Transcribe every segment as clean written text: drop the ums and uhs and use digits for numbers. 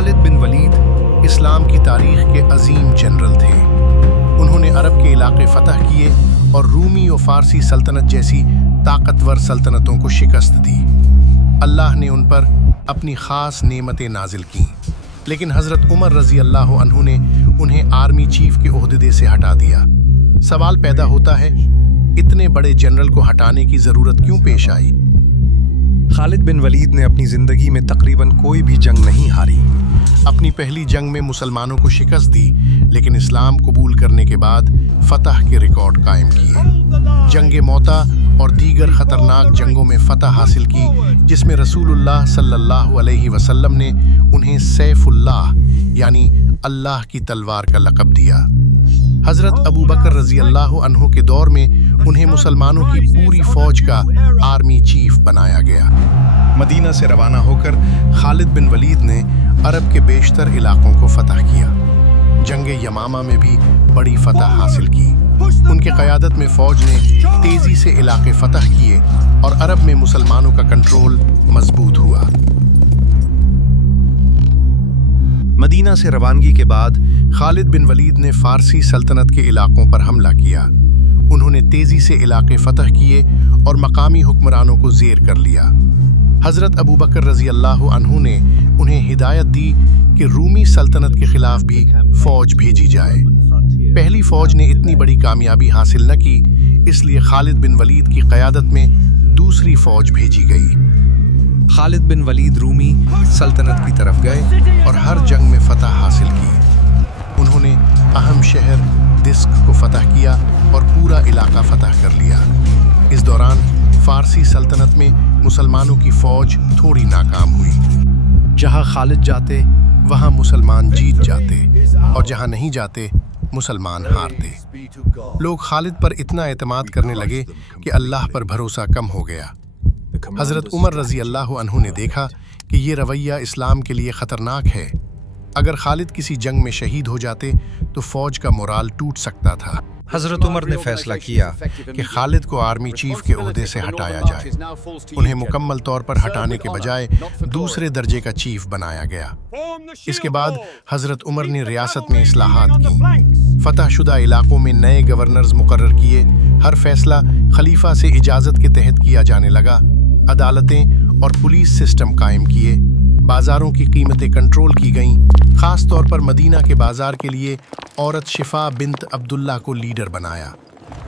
خالد بن ولید اسلام کی تاریخ کے عظیم جنرل تھے۔ انہوں نے عرب کے علاقے فتح کیے اور رومی و فارسی سلطنت جیسی طاقتور سلطنتوں کو شکست دی۔ اللہ نے ان پر اپنی خاص نعمتیں نازل کیں، لیکن حضرت عمر رضی اللہ عنہ نے انہیں آرمی چیف کے عہدے سے ہٹا دیا۔ سوال پیدا ہوتا ہے، اتنے بڑے جنرل کو ہٹانے کی ضرورت کیوں پیش آئی؟ خالد بن ولید نے اپنی زندگی میں تقریباً کوئی بھی جنگ نہیں ہاری۔ اپنی پہلی جنگ میں مسلمانوں کو شکست دی، لیکن اسلام قبول کرنے کے بعد فتح کے ریکارڈ قائم کیے۔ جنگ موتا اور دیگر خطرناک جنگوں میں فتح حاصل کی، جس میں رسول اللہ صلی اللہ علیہ وسلم نے انہیں سیف اللہ یعنی اللہ کی تلوار کا لقب دیا۔ حضرت ابو بکر رضی اللہ عنہ کے دور میں انہیں مسلمانوں کی پوری فوج کا آرمی چیف بنایا گیا۔ مدینہ سے روانہ ہو کر خالد بن ولید نے عرب کے بیشتر علاقوں کو فتح کیا۔ جنگ یمامہ میں بھی بڑی فتح حاصل کی۔ ان کی قیادت میں فوج نے تیزی سے علاقے فتح کیے اور عرب میں مسلمانوں کا کنٹرول مضبوط ہوا۔ مدینہ سے روانگی کے بعد خالد بن ولید نے فارسی سلطنت کے علاقوں پر حملہ کیا۔ انہوں نے تیزی سے علاقے فتح کیے اور مقامی حکمرانوں کو زیر کر لیا۔ حضرت ابو بکر رضی اللہ عنہ نے انہیں ہدایت دی کہ رومی سلطنت کے خلاف بھی فوج بھیجی جائے۔ پہلی فوج نے اتنی بڑی کامیابی حاصل نہ کی، اس لیے خالد بن ولید کی قیادت میں دوسری فوج بھیجی گئی۔ خالد بن ولید رومی سلطنت کی طرف گئے اور ہر جنگ میں فتح حاصل کی۔ انہوں نے اہم شہر دسک کو فتح کیا اور پورا علاقہ فتح کر لیا۔ اس دوران فارسی سلطنت میں مسلمانوں کی فوج تھوڑی ناکام ہوئی۔ جہاں خالد جاتے وہاں مسلمان جیت جاتے، اور جہاں نہیں جاتے مسلمان ہارتے۔ لوگ خالد پر اتنا اعتماد کرنے لگے کہ اللہ پر بھروسہ کم ہو گیا۔ حضرت عمر رضی اللہ عنہ نے دیکھا کہ یہ رویہ اسلام کے لیے خطرناک ہے۔ اگر خالد کسی جنگ میں شہید ہو جاتے تو فوج کا مورال ٹوٹ سکتا تھا۔ حضرت عمر نے فیصلہ کیا کہ خالد کو آرمی چیف کے عہدے سے ہٹایا جائے۔ انہیں مکمل طور پر ہٹانے کے بجائے دوسرے درجے کا چیف بنایا گیا۔ اس کے بعد حضرت عمر نے ریاست میں اصلاحات کی۔ فتح شدہ علاقوں میں نئے گورنرز مقرر کیے۔ ہر فیصلہ خلیفہ سے اجازت کے تحت کیا جانے لگا۔ عدالتیں اور پولیس سسٹم قائم کیے۔ بازاروں کی قیمتیں کنٹرول کی گئیں۔ خاص طور پر مدینہ کے بازار کے لیے عورت شفا بنت عبداللہ کو لیڈر بنایا۔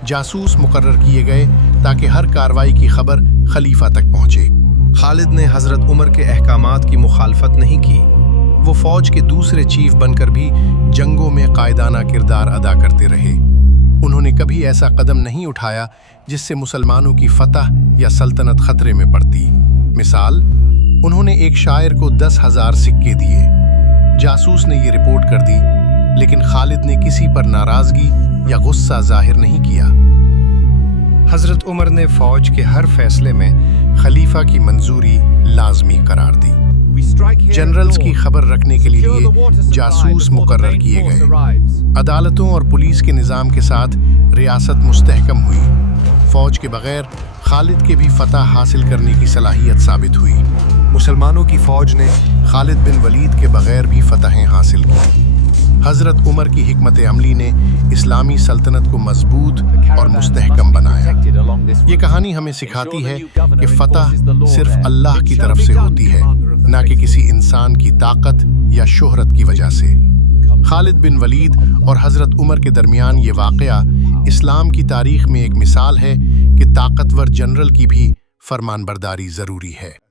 جاسوس مقرر کیے گئے تاکہ ہر کارروائی کی خبر خلیفہ تک پہنچے۔ خالد نے حضرت عمر کے احکامات کی مخالفت نہیں کی۔ وہ فوج کے دوسرے چیف بن کر بھی جنگوں میں قائدانہ کردار ادا کرتے رہے۔ انہوں نے کبھی ایسا قدم نہیں اٹھایا جس سے مسلمانوں کی فتح یا سلطنت خطرے میں پڑتی۔ مثال، انہوں نے ایک شاعر کو 10,000 سکے دیے۔ جاسوس نے یہ رپورٹ کر دی، لیکن خالد نے کسی پر ناراضگی یا غصہ ظاہر نہیں کیا۔ حضرت عمر نے فوج کے ہر فیصلے میں خلیفہ کی منظوری لازمی قرار دی۔ جنرلز کی خبر رکھنے کے لیے جاسوس مقرر کیے گئے۔ عدالتوں اور پولیس کے نظام کے ساتھ ریاست مستحکم ہوئی۔ فوج کے بغیر خالد کے بھی فتح حاصل کرنے کی صلاحیت ثابت ہوئی۔ مسلمانوں کی فوج نے خالد بن ولید کے بغیر بھی فتحیں حاصل کی۔ حضرت عمر کی حکمت عملی نے اسلامی سلطنت کو مضبوط اور مستحکم بنایا۔ یہ کہانی ہمیں سکھاتی ہے کہ فتح صرف اللہ کی طرف سے ہوتی ہے، نہ کہ کسی انسان کی طاقت یا شہرت کی وجہ سے۔ خالد بن ولید اور حضرت عمر کے درمیان یہ واقعہ اسلام کی تاریخ میں ایک مثال ہے کہ طاقتور جنرل کی بھی فرمان برداری ضروری ہے۔